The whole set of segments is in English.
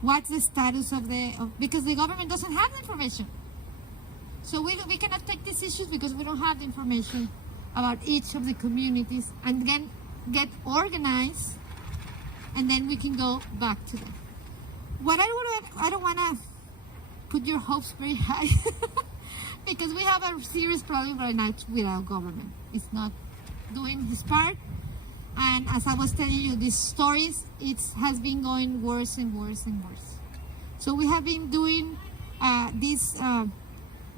what's the status of because the government doesn't have the information. So we cannot take these issues because we don't have the information about each of the communities, and then get organized, and then we can go back to them. I don't want to put your hopes very high because we have a serious problem right now with our government. It's not doing his part, and as I was telling you, these stories, it has been going worse and worse and worse. So we have been doing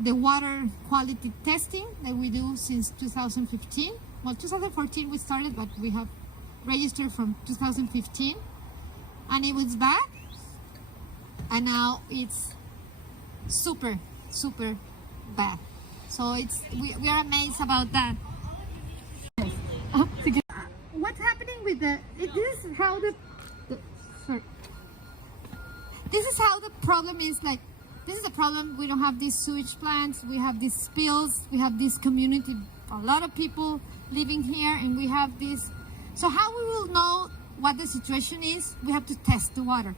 the water quality testing that we do since 2015. Well, 2014 we started, but we have registered from 2015, and it was bad, and now it's super bad. So we are amazed about that. What's happening with this is how this is how the problem is. Like, this is the problem. We don't have these sewage plants, we have these spills, we have this community, a lot of people living here, and we have this. So how we will know what the situation is? We have to test the water.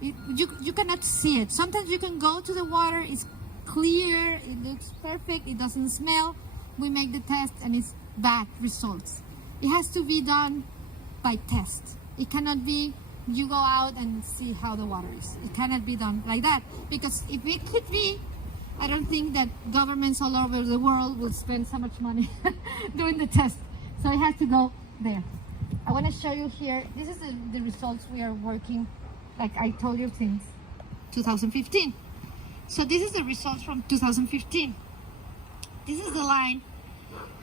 You cannot see it. Sometimes you can go to the water, it's clear, it looks perfect, it doesn't smell. We make the test and it's bad results. It has to be done by test. It cannot be you go out and see how the water is. It cannot be done like that, because if it could be, I don't think that governments all over the world will spend so much money doing the test. So it has to go there. I want to show you here. This is the results we are working, like I told you, since 2015. So this is the results from 2015. This is the line.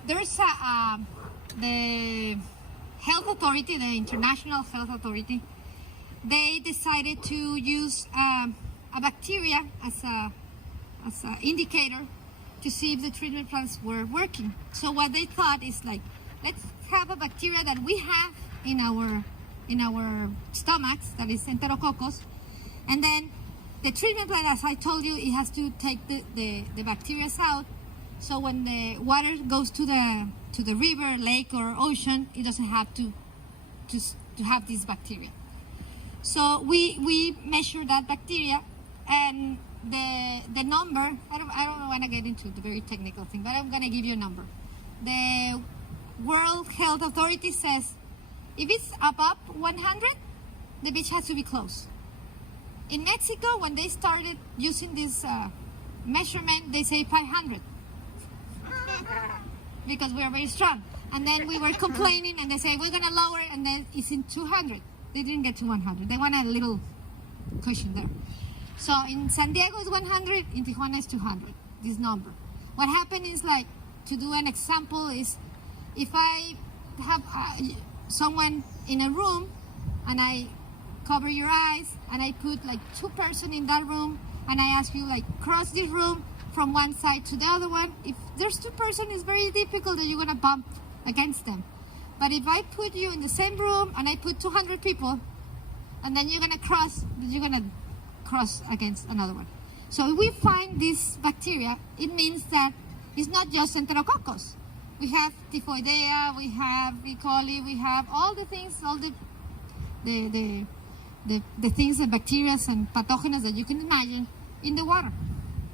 There's the health authority, the International Health Authority. They decided to use a bacteria as an indicator to see if the treatment plants were working. So what they thought is, like, let's have a bacteria that we have in our stomachs, that is Enterococcus, and then the treatment plant, as I told you, it has to take the bacteria out. So when the water goes to the river, lake, or ocean, it doesn't have to have this bacteria. So we measure that bacteria, and the number, I don't want to get into the very technical thing, but I'm going to give you a number. The World Health Authority says if it's above 100, the beach has to be closed. In Mexico, when they started using this measurement, they say 500 because we are very strong. And then we were complaining, and they say we're going to lower it, and then it's in 200. They didn't get to 100. They want a little cushion there. So in San Diego is 100, in Tijuana is 200, this number. What happened is, like, to do an example is, if I have someone in a room and I cover your eyes and I put like 2 persons in that room, and I ask you, like, cross this room from one side to the other one, if there's 2 persons, it's very difficult that you're gonna bump against them. But if I put you in the same room and I put 200 people, and then you're gonna cross against another one. So if we find this bacteria, it means that it's not just Enterococcus. We have Typhoidea, we have E. coli, we have all the things, all the things, the bacteria and pathogens that you can imagine in the water.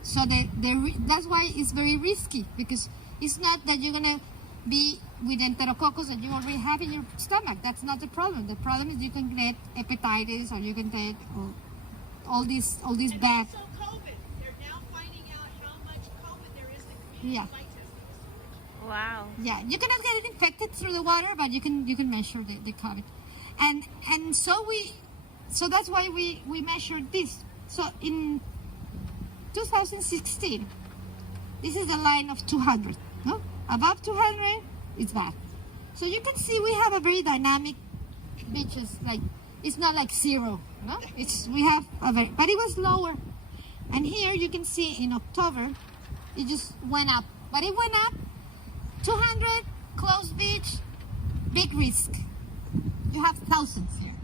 So that's why it's very risky, because it's not that you're gonna be with Enterococcus that you already have in your stomach. That's not the problem. The problem is you can get hepatitis, or you can get all these bad. Also COVID. They're now finding out how much COVID there is in the community. Yeah. By testing the sewage. Wow. Yeah, you cannot get it infected through the water, but you can measure the COVID, and so that's why we measured this. So in 2016, this is the line of 200. No, above 200, it's bad. So you can see we have a very dynamic beaches. Like, it's not like zero. No, we have but it was lower. And here you can see in October, it just went up. But it went up 200, closed beach, big risk. You have thousands here,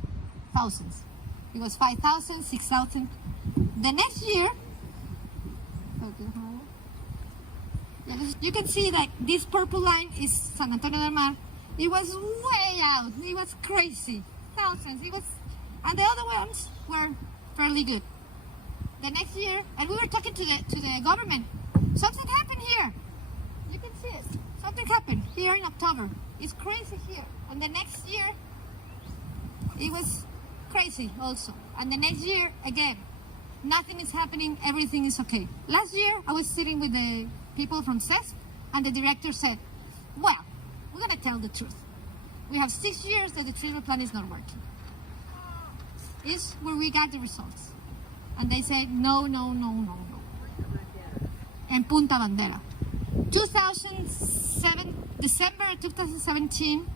thousands. It was 5,000, 6,000. The next year, you can see that this purple line is San Antonio del Mar. It was way out. It was crazy. Thousands. And the other ones were fairly good. The next year, and we were talking to the government. Something happened here. You can see it. Something happened here in October. It's crazy here. And the next year, it was crazy also. And the next year, again, nothing is happening. Everything is okay. Last year, I was sitting with the people from CESP, and the director said, well, we're going to tell the truth. We have 6 years that the treatment plant is not working. Is where we got the results. And they said, no. And Punta Bandera. December 2017,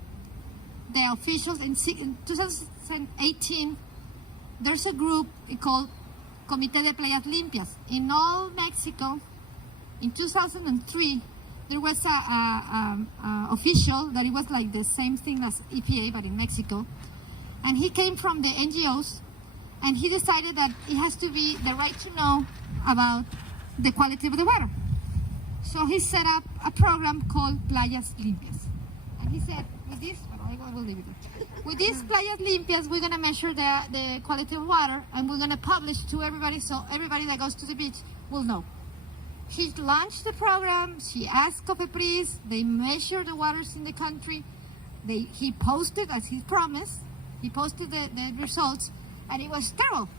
the officials, in 2018, there's a group called Comité de Playas Limpias. In all Mexico, in 2003, there was a official that it was like the same thing as EPA, but in Mexico. And he came from the NGOs, and he decided that it has to be the right to know about the quality of the water. So he set up a program called Playas Limpias. And he said, with this, I will leave it there. With these Playas Limpias, we're going to measure the quality of water, and we're going to publish to everybody, so everybody that goes to the beach will know. He launched the program. She asked COFEPRIS. They measured the waters in the country. He posted, as he promised, he posted the results, and it was terrible.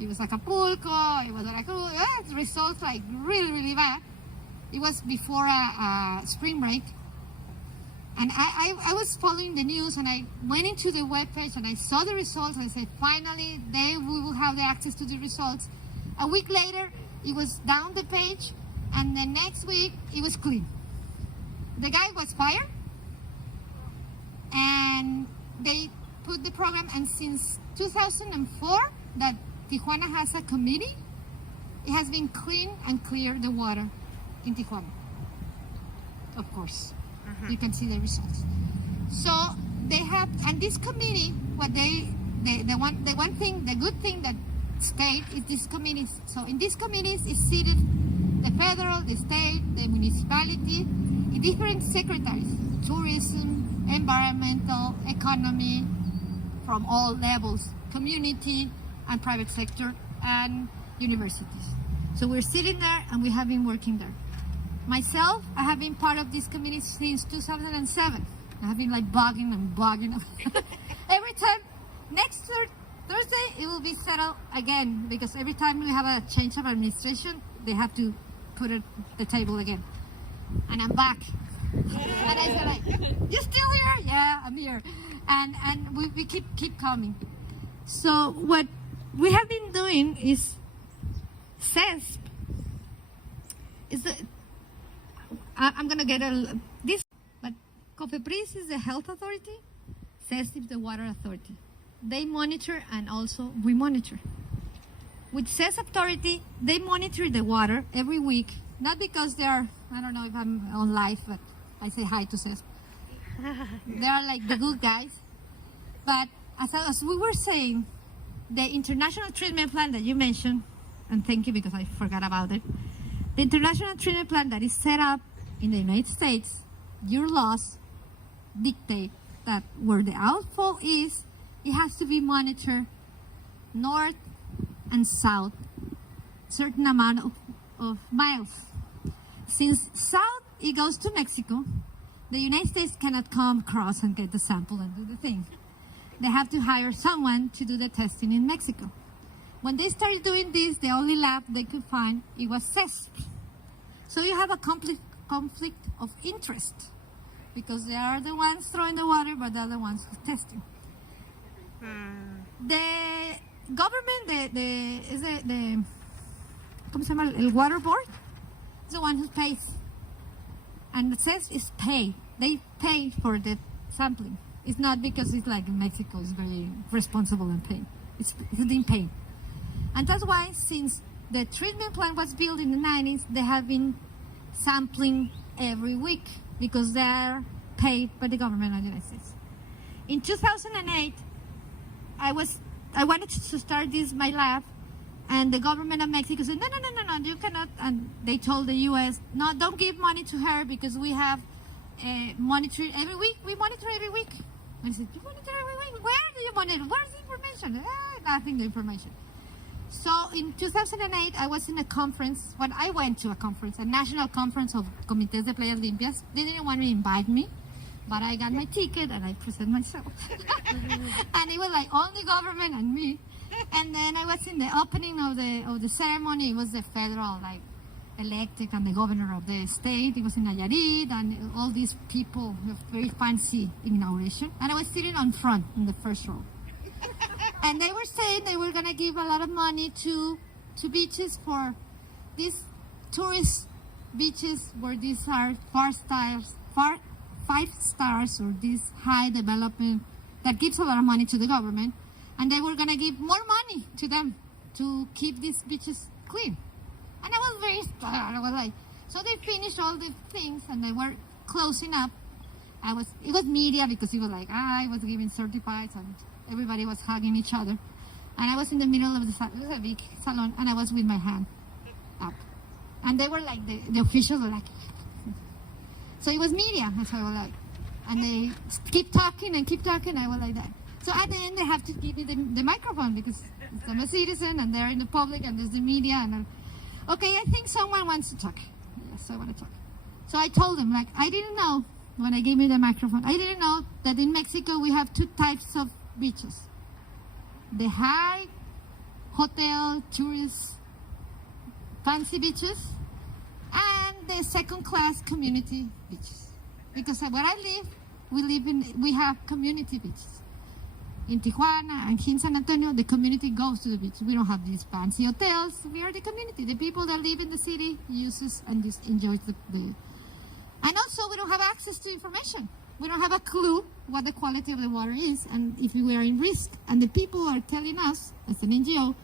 It was Acapulco, it was Veracruz, results like really bad. It was before a spring break. And I was following the news, and I went into the webpage and I saw the results, and I said, finally, we will have the access to the results. A week later, it was down the page, and the next week, it was clean. The guy was fired, and they put the program, and since 2004, that Tijuana has a committee, it has been clean and clear the water in Tijuana. Of course, you can see the results. So they have, and this committee, what the good thing that stayed is this committee. So in these committees is seated the federal, the state, the municipality, the different secretaries, tourism, environmental, economy, from all levels, community and private sector, and universities. So we're sitting there, and we have been working there. Myself, I have been part of this committee since 2007. I have been like bugging. Every time, next Thursday, it will be settled again, because every time we have a change of administration, they have to put it the table again. And I'm back. And I said, like, you still here? Yeah, I'm here. And we keep coming. So what we have been doing is CESP is I'm gonna get this, but COFEPRIS is the health authority, CESP is the water authority. They monitor, and also we monitor. With CESP authority, they monitor the water every week, not because they are, I don't know if I'm on live, but I say hi to CESP. They are like the good guys. But as we were saying, the international treatment plan that you mentioned, and thank you because I forgot about it, the international treatment plan that is set up in the United States, your laws dictate that where the outfall is, it has to be monitored north and south, certain amount of miles. Since south, it goes to Mexico, the United States cannot come across and get the sample and do the thing. They have to hire someone to do the testing in Mexico. When they started doing this, the only lab they could find, it was CESP. So you have a conflict of interest, because they are the ones throwing the water, but they're the ones testing. The government, ¿cómo se llama? El water board is the one who pays. And the CESP is paid. They pay for the sampling. It's not because it's like Mexico is very responsible and paying. It's being paid. And that's why, since the treatment plant was built in the 90s, they have been sampling every week, because they are paid by the government of the United States. In 2008, I wanted to start my lab, and the government of Mexico said, no, you cannot. And they told the U.S., no, don't give money to her, because we have monitored every week. We monitor every week. I said, you monitor every week? Where do you monitor? Where's the information? Nothing, the information. in 2008, I was in a conference. When I went to a conference, a national conference of Comités de Playas Limpias. They didn't want to invite me, but I got my ticket and I presented myself. And it was like only government and me. And then I was in the opening of the ceremony. It was the federal elected and the governor of the state. It was in Nayarit, and all these people with very fancy inauguration. And I was sitting on front in the first row. And they were saying they were gonna give a lot of money to beaches for these tourist beaches where these are 5 stars or this high development that gives a lot of money to the government, and they were gonna give more money to them to keep these beaches clean. And I was very scared. I was like, so they finished all the things and they were closing up. It was media because it was like, I was giving certificates and everybody was hugging each other. And I was in the middle of it was a big salon, and I was with my hand up. And they were like, the officials were like, so it was media. And so I was like, and they keep talking and keep talking. I was like that. So at the end, they have to give me the microphone because I'm a citizen and they're in the public and there's the media. And okay, I think someone wants to talk. Yes, I want to talk. So I told them, I didn't know when I gave me the microphone, I didn't know that in Mexico we have 2 types of beaches. The high hotel, tourist, fancy beaches, and the second-class community beaches. Because where I live, we have community beaches. In Tijuana and in San Antonio, the community goes to the beach. We don't have these fancy hotels. We are the community. The people that live in the city uses and just enjoys the. And also, we don't have access to information. We don't have a clue what the quality of the water is and if we are in risk. And the people are telling us, as an NGO,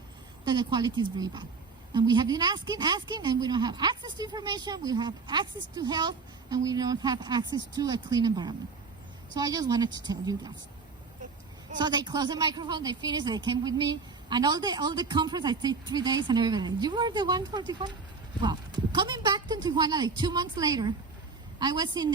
that the quality is very bad. And we have been asking, and we don't have access to information. We have access to health, and we don't have access to a clean environment. So I just wanted to tell you guys. So they closed the microphone, they finished, they came with me, and all the conference, I stayed 3 days, and everybody, you were the one for Tijuana? Well, coming back to Tijuana 2 months later, I was in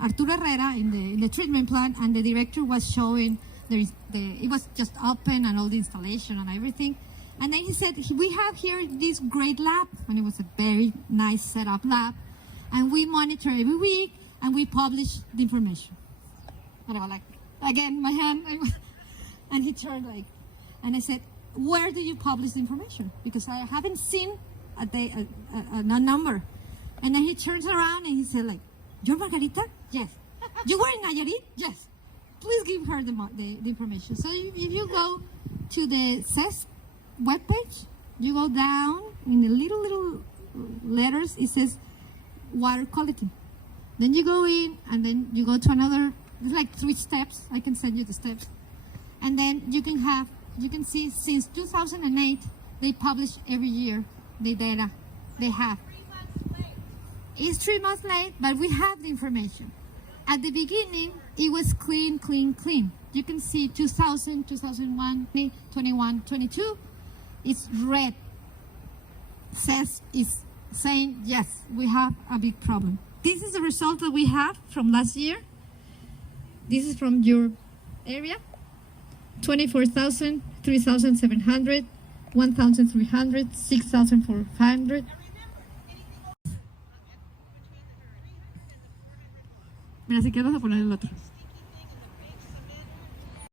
Arturo Herrera in the treatment plant, and the director was showing it was just open and all the installation and everything. And then he said, we have here this great lab, and it was a very nice set up lab, and we monitor every week, and we publish the information. And I was like, again, my hand, and he turned and I said, where do you publish the information? Because I haven't seen a number. And then he turns around and he said you're Margarita? Yes. You were in Nayarit? Yes. Please give her the information. So if you go to the CES webpage, you go down in the little letters, it says water quality. Then you go in and then you go to another. It's 3 steps. I can send you the steps. And then you can see since 2008, they publish every year the data they have. 3 months late. It's 3 months late, but we have the information. At the beginning, it was clean. You can see 2000, 2001, 21, 22. It's red. Says is saying, yes, we have a big problem. This is the result that we have from last year. This is from your area. 24,000, 3,700, 1,300, 6,400. Mira, si quieres vas a poner el otro.